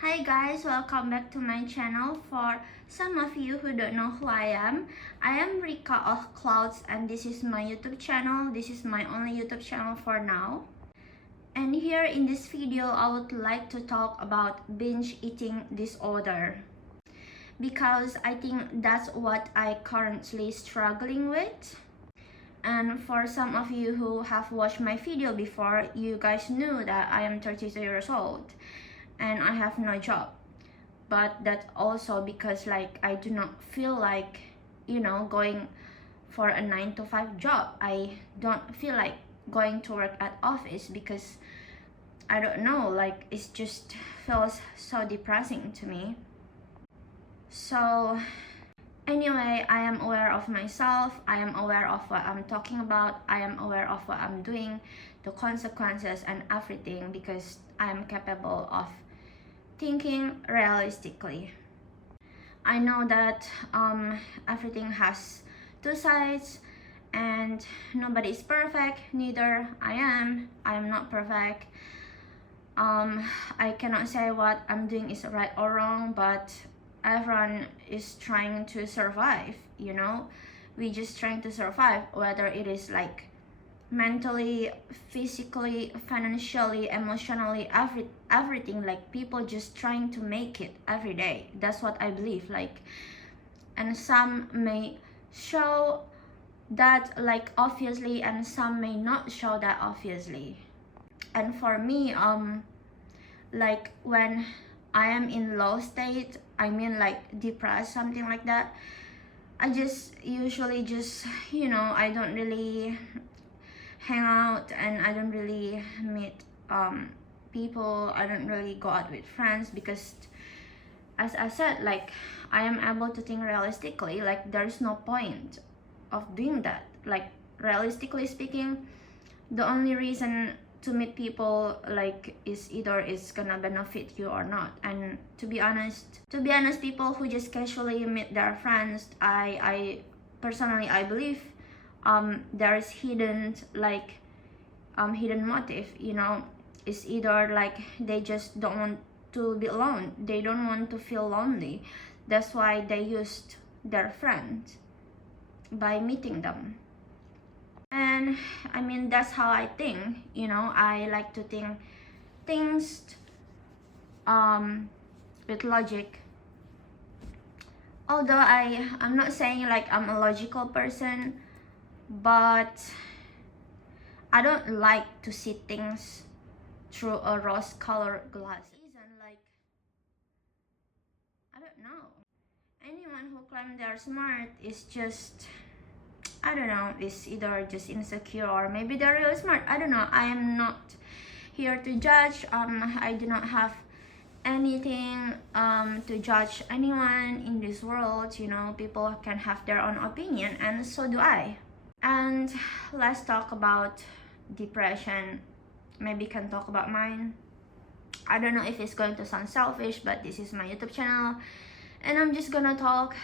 Hi guys, welcome back to my channel. For some of you who don't know who I am Rika of Clouds and this is my YouTube channel. This is my only YouTube channel for now. And here in this video, I would like to talk about binge eating disorder. Because I think that's what I currently struggling with. And for some of you who have watched my video before, you guys knew that I am 32 years old and I have no job. But that's also because I do not feel like going for a 9 to 5 job. I don't feel like going to work at office because I don't know, it just feels so depressing to me. So anyway, I am aware of myself, I am aware of what I'm talking about, I am aware of what I'm doing, the consequences and everything, because I am capable of thinking realistically. I know that everything has two sides and nobody is perfect, neither I am not perfect. I cannot say what I'm doing is right or wrong, but everyone is trying to survive, we just trying to survive, whether it is mentally, physically, financially, emotionally, everything. People just trying to make it every day. That's what I believe. And some may show that obviously, and some may not show that obviously. And for me, when I am in low state, I mean depressed, something like that, I just usually I don't really hang out and I don't really meet people. I don't really go out with friends because, as I said, I am able to think realistically. There's no point of doing that. Realistically speaking, the only reason to meet people is either it's gonna benefit you or not. And to be honest, people who just casually meet their friends, I personally, I believe there is hidden hidden motive. It's either they just don't want to be alone, they don't want to feel lonely. That's why they used their friends by meeting them. And I mean, that's how I think. I like to think things with logic. Although I'm not saying I'm a logical person, but I don't like to see things through a rose-colored glass. I don't know. Anyone who claims they're smart is just, I don't know, is either just insecure or maybe they're really smart. I don't know. I am not here to judge. I do not have anything to judge anyone in this world. People can have their own opinion, and so do I. And let's talk about depression. Maybe can talk about mine. I don't know if it's going to sound selfish, but this is my YouTube channel and I'm just gonna talk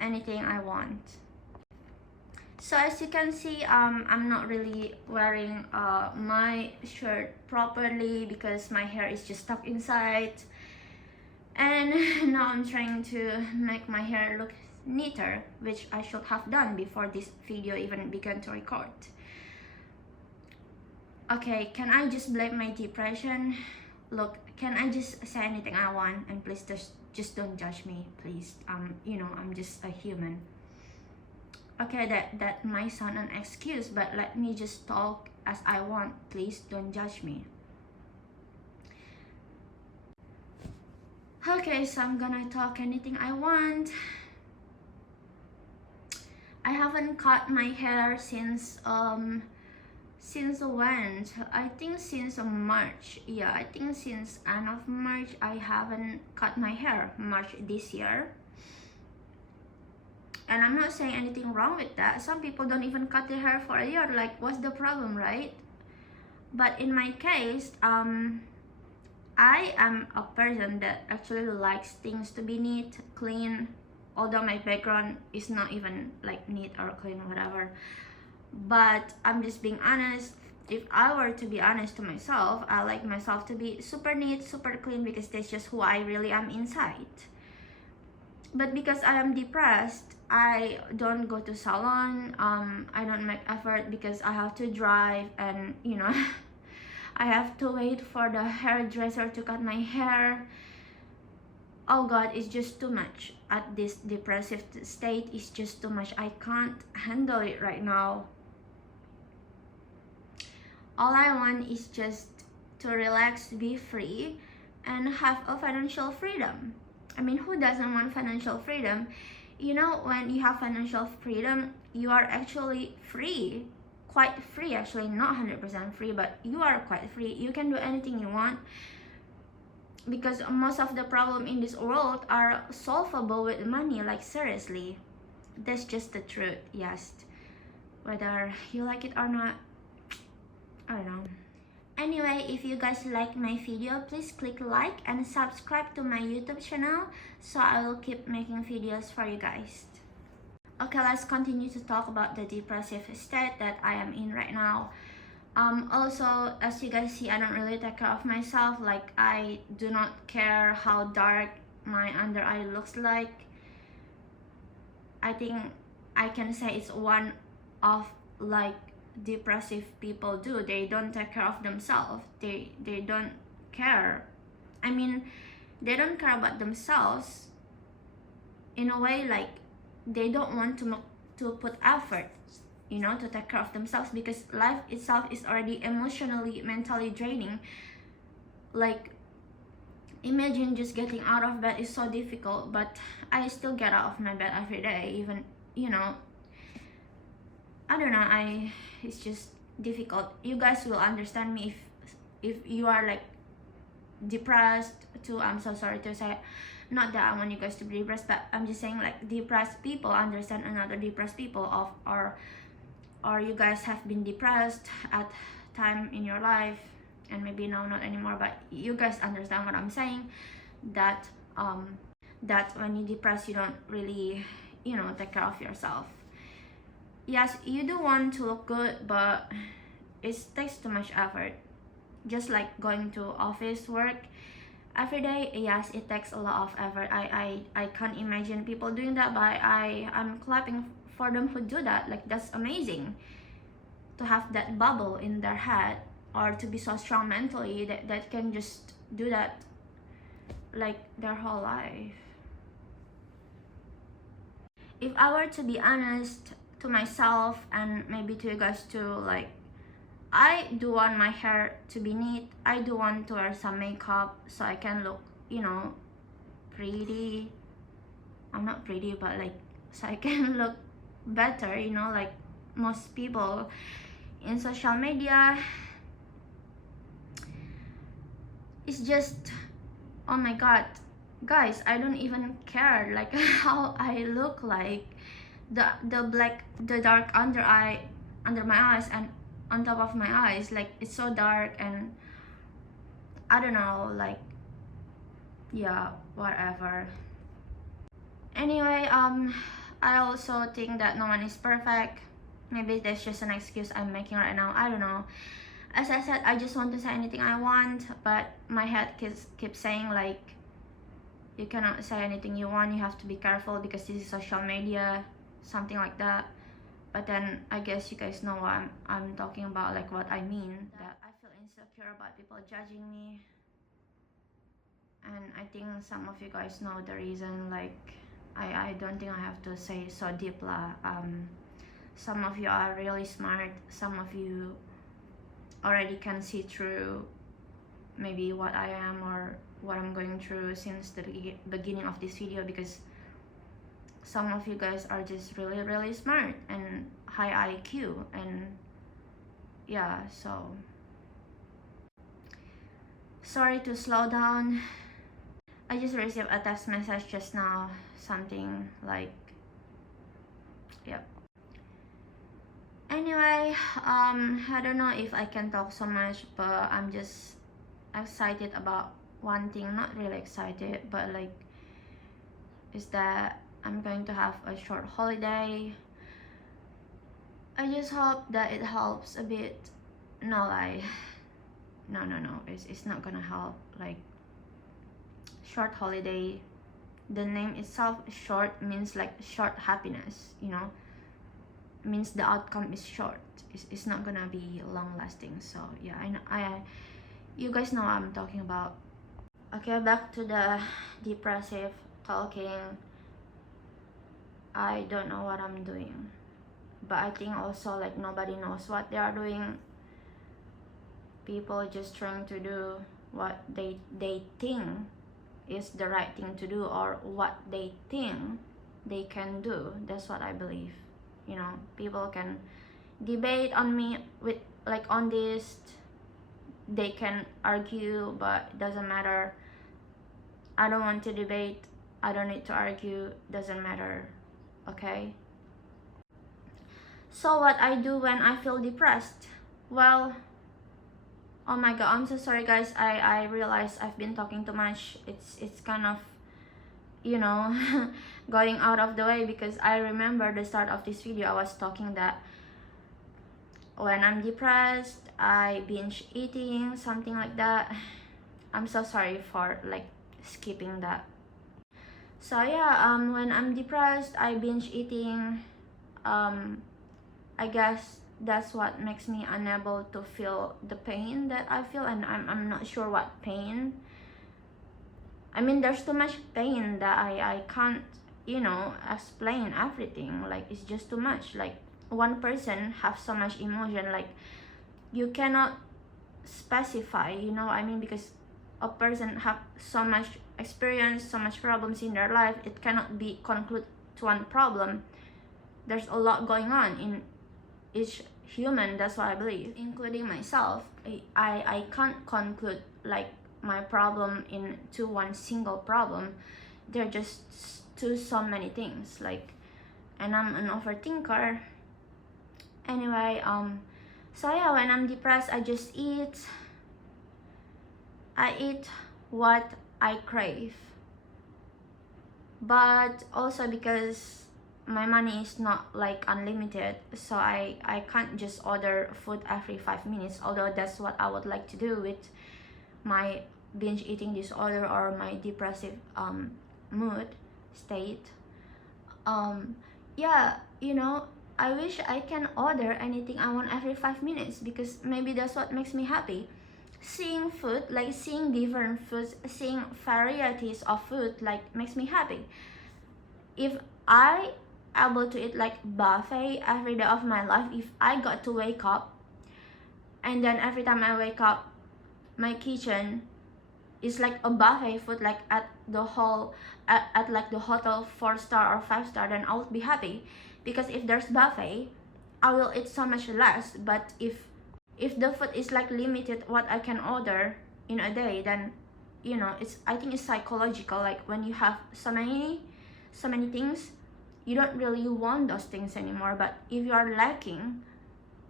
anything I want. So as you can see, I'm not really wearing my shirt properly because my hair is just stuck inside, and now I'm trying to make my hair look neater, which I should have done before this video even began to record. Okay, can I just blame my depression? Look, can I just say anything I want, and please just don't judge me, please. I'm just a human. Okay, that might sound an excuse, but let me just talk as I want. Please don't judge me. Okay, so I'm gonna talk anything I want. I haven't cut my hair since when? I think since March. Yeah, I think since end of March I haven't cut my hair. March this year. And I'm not saying anything wrong with that. Some people don't even cut their hair for a year. What's the problem, right? But in my case, I am a person that actually likes things to be neat, clean. Although my background is not even neat or clean or whatever. But I'm just being honest. if I were to be honest to myself, I like myself to be super neat, super clean, because that's just who I really am inside. But because I am depressed, I don't go to salon. I don't make effort because I have to drive, and I have to wait for the hairdresser to cut my hair. Oh god, it's just too much. At this depressive state, it's just too much. I can't handle it right now. All I want is just to relax, be free, and have a financial freedom. I mean, who doesn't want financial freedom? When you have financial freedom, you are actually free. Quite free, actually. Not 100% free, but you are quite free. You can do anything you want, because most of the problem in this world are solvable with money. Like, seriously, that's just the truth. Yes, whether you like it or not, I don't know. Anyway, if you guys like my video, please click like and subscribe to my YouTube channel, so I will keep making videos for you guys. Okay, let's continue to talk about the depressive state that I am in right now. Also, as you guys see, I don't really take care of myself. Like, I do not care how dark my under eye looks like. I think I can say it's one of like depressive people do. They don't take care of themselves. They don't care. I mean, they don't care about themselves in a way, like they don't want to put effort, to take care of themselves, because life itself is already emotionally, mentally draining. Like, imagine just getting out of bed is so difficult, but I still get out of my bed every day, even, I don't know, it's just difficult. You guys will understand me if you are like depressed too. I'm so sorry to say, not that I want you guys to be depressed, but I'm just saying, like, depressed people understand another depressed people or you guys have been depressed at time in your life, and maybe now not anymore, but you guys understand what I'm saying, that that when you depressed, you don't really take care of yourself. Yes, you do want to look good, but it takes too much effort. Just like going to office work every day, yes, it takes a lot of effort. I can't imagine people doing that, but I'm clapping for them who do that. Like, that's amazing to have that bubble in their head, or to be so strong mentally that can just do that like their whole life. If I were to be honest to myself, and maybe to you guys too, like, I do want my hair to be neat. I do want to wear some makeup so I can look, pretty. I'm not pretty, but like, so I can look better, like most people in social media. It's just, oh my god, guys, I don't even care like how I look like. The dark under my eyes and on top of my eyes, like, it's so dark, and I don't know, like, yeah, whatever. Anyway, I also think that no one is perfect. Maybe that's just an excuse I'm making right now, I don't know. As I said, I just want to say anything I want, but my head keeps saying, like, you cannot say anything you want, you have to be careful because this is social media, something like that. But then I guess you guys know what I'm talking about, like what I mean, that I feel insecure about people judging me. And I think some of you guys know the reason. Like, I don't think I have to say so deep lah. Some of you are really smart, some of you already can see through maybe what I am or what I'm going through since the beginning of this video, because some of you guys are just really smart and high IQ, and yeah, so sorry to slow down. I just received a text message just now, something like, yep. Anyway, I don't know if I can talk so much, but I'm just excited about one thing. Not really excited, but like, is that I'm going to have a short holiday. I just hope that it helps a bit no, no, it's not gonna help. Like, short holiday, the name itself, short, means like short happiness, you know, means the outcome is short. It's not gonna be long lasting. So yeah, I know, you guys know what I'm talking about. Okay, back to the depressive talking. I don't know what I'm doing, but I think also like nobody knows what they are doing. People just trying to do what they think is the right thing to do, or what they think they can do. That's what I believe. You know, people can debate on me with like on this, they can argue, but it doesn't matter. I don't want to debate, I don't need to argue, doesn't matter. Okay, so what I do when I feel depressed, well, oh my god, I'm so sorry guys, I realize I've been talking too much. It's kind of, you know, going out of the way, because I remember the start of this video I was talking that when I'm depressed I binge eating, something like that. I'm so sorry for like skipping that. So yeah, when I'm depressed I binge eating. I guess that's what makes me unable to feel the pain that I feel, and I'm not sure what pain. I mean, there's too much pain that I can't, you know, explain everything. Like, it's just too much. Like, one person have so much emotion, like you cannot specify, you know what I mean? Because a person have so much experience, so much problems in their life, it cannot be conclude to one problem. There's a lot going on in each human. That's what I believe, including myself. I can't conclude like my problem into one single problem. They're just to so many things, like, and I'm an overthinker. Anyway, so yeah, when I'm depressed I just eat. I eat what I crave, but also because my money is not like unlimited, so I can't just order food every 5 minutes, although that's what I would like to do with my binge eating disorder or my depressive mood state. Yeah, you know, I wish I can order anything I want every 5 minutes, because maybe that's what makes me happy. Seeing food, like seeing different foods, seeing varieties of food, like makes me happy. If I able to eat like buffet every day of my life, if I got to wake up and then every time I wake up my kitchen is like a buffet food, like at the whole at like the hotel 4-star or 5-star, then I would be happy. Because if there's buffet I will eat so much less. But if the food is like limited what I can order in a day, then you know, it's, I think it's psychological. Like when you have so many things, you don't really want those things anymore. But if you are lacking,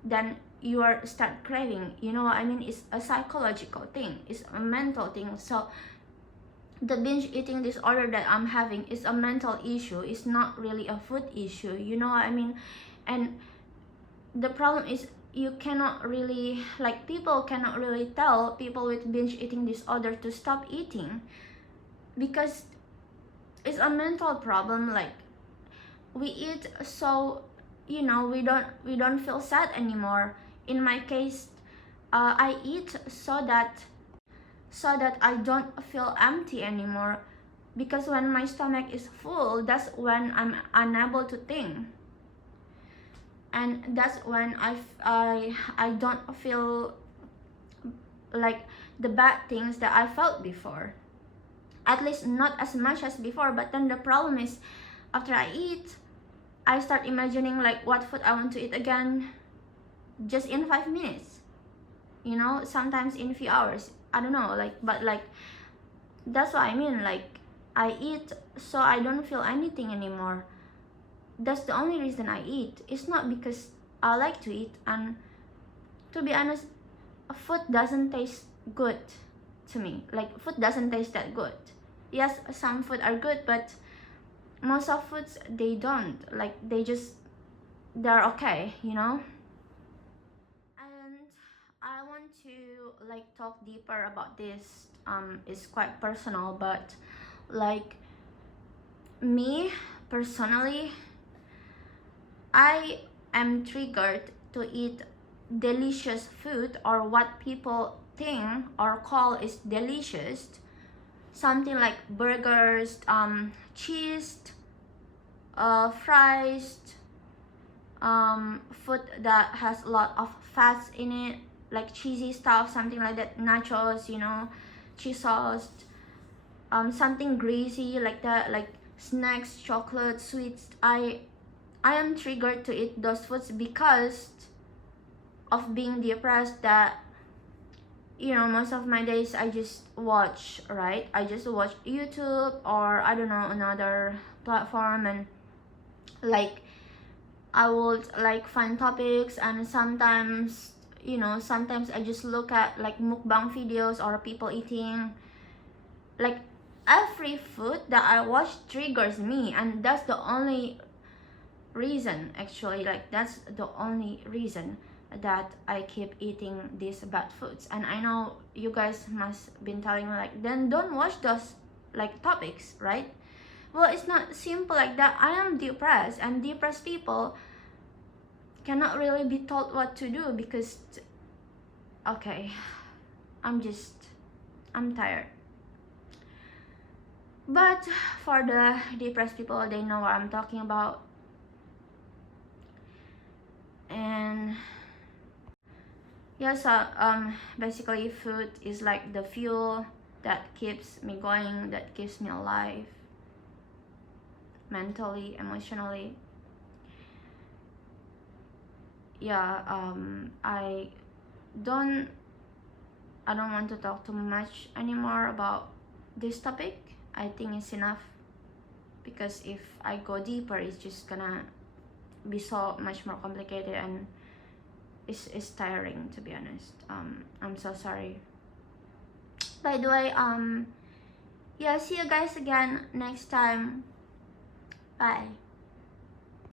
then you are start craving, you know what I mean? It's a psychological thing, it's a mental thing. So the binge eating disorder that I'm having is a mental issue, it's not really a food issue, you know what I mean? And the problem is, you cannot really, like, people cannot really tell people with binge eating disorder to stop eating, because it's a mental problem. Like, we eat so, you know, we don't feel sad anymore. In my case, I eat so that I don't feel empty anymore, because when my stomach is full, that's when I'm unable to think, and that's when I don't feel like the bad things that I felt before, at least not as much as before. But then the problem is, after I eat, I start imagining like what food I want to eat again, just in 5 minutes, you know, sometimes in a few hours, I don't know, like, but like, that's what I mean. Like, I eat so I don't feel anything anymore. That's the only reason I eat. It's not because I like to eat. And to be honest, food doesn't taste good to me. Like, food doesn't taste that good. Yes, some food are good, but most of foods, they don't. Like, they're okay, you know. And like talk deeper about this. It's quite personal, but like me personally, I am triggered to eat delicious food, or what people think or call is delicious, something like burgers, cheese, fries, food that has a lot of fats in it, like cheesy stuff, something like that, nachos, cheese sauce, something greasy like that, like snacks, chocolate, sweets. I am triggered to eat those foods because of being depressed, that most of my days I just watch, right? I just watch YouTube, or I don't know, another platform, and like I would like find topics, and sometimes I just look at like mukbang videos or people eating. Like every food that I watch triggers me, and that's the only reason, actually, like that's the only reason that I keep eating these bad foods. And I know you guys must been telling me like, then don't watch those like topics, right? Well, it's not simple like that. I am depressed, and depressed people cannot really be told what to do because okay, I'm tired. But for the depressed people, they know what I'm talking about. And yeah, so basically food is like the fuel that keeps me going, that keeps me alive, mentally, emotionally. Yeah, I don't want to talk too much anymore about this topic. I think it's enough, because if I go deeper, it's just gonna be so much more complicated, and it's tiring, to be honest. I'm so sorry. By the way, yeah, see you guys again next time. Bye.